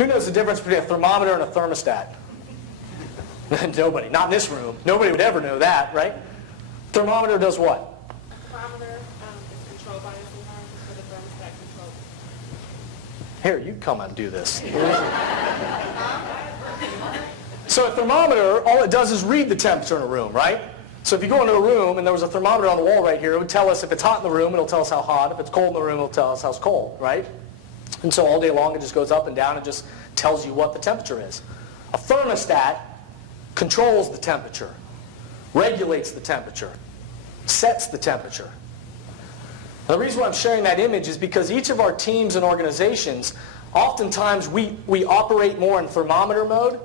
Who knows the difference between a thermometer and a thermostat? Nobody. Not in this room. Nobody would ever know that, right? Thermometer does what? Thermometer is controlled by this environment, so the thermostat controls. Here, you come and do this. So a thermometer, all it does is read the temperature in a room, right? So if you go into a room and there was a thermometer on the wall right here, it would tell us if it's hot in the room, it'll tell us how hot. If it's cold in the room, it'll tell us how it's cold, right? And so all day long it just goes up and down and just tells you what the temperature is. A thermostat controls the temperature, regulates the temperature, sets the temperature. Now, the reason why I'm sharing that image is because each of our teams and organizations, oftentimes we operate more in thermometer mode,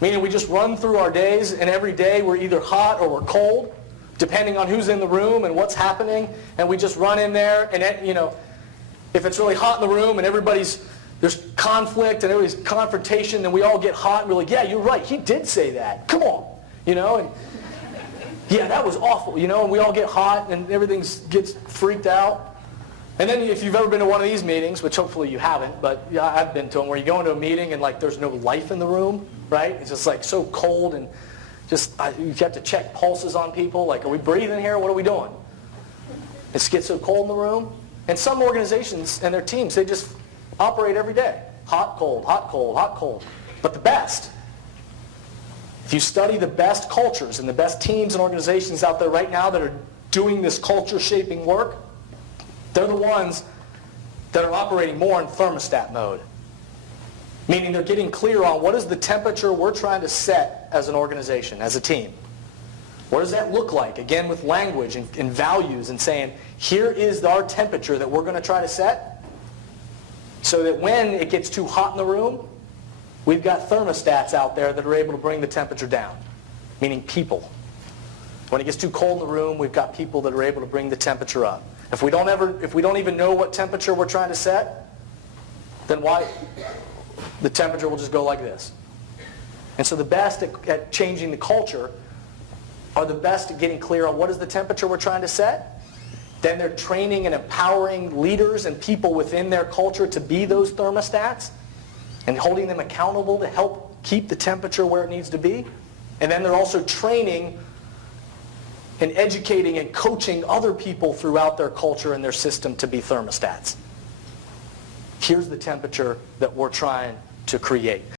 meaning we just run through our days, and every day we're either hot or we're cold, depending on who's in the room and what's happening, and we just run in there, and if it's really hot in the room and there's conflict and everybody's confrontation, then we all get hot and we're like, yeah, you're right, he did say that, come on, and yeah, that was awful, and we all get hot and everything gets freaked out. And then if you've ever been to one of these meetings, which hopefully you haven't, but yeah, I've been to them, where you go into a meeting and like there's no life in the room, right? It's just like so cold, and just you have to check pulses on people, like, are we breathing here? What are we doing? It gets so cold in the room. And some organizations and their teams, they just operate every day. Hot, cold, hot, cold, hot, cold. But the best, if you study the best cultures and the best teams and organizations out there right now that are doing this culture shaping work, they're the ones that are operating more in thermostat mode. Meaning they're getting clear on what is the temperature we're trying to set as an organization, as a team. What does that look like? Again, with language and values, and saying, here is our temperature that we're going to try to set, so that when it gets too hot in the room, we've got thermostats out there that are able to bring the temperature down, meaning people. When it gets too cold in the room, we've got people that are able to bring the temperature up. If we don't even know what temperature we're trying to set, then the temperature will just go like this. And so the best at changing the culture are the best at getting clear on what is the temperature we're trying to set. Then they're training and empowering leaders and people within their culture to be those thermostats and holding them accountable to help keep the temperature where it needs to be. And then they're also training and educating and coaching other people throughout their culture and their system to be thermostats. Here's the temperature that we're trying to create.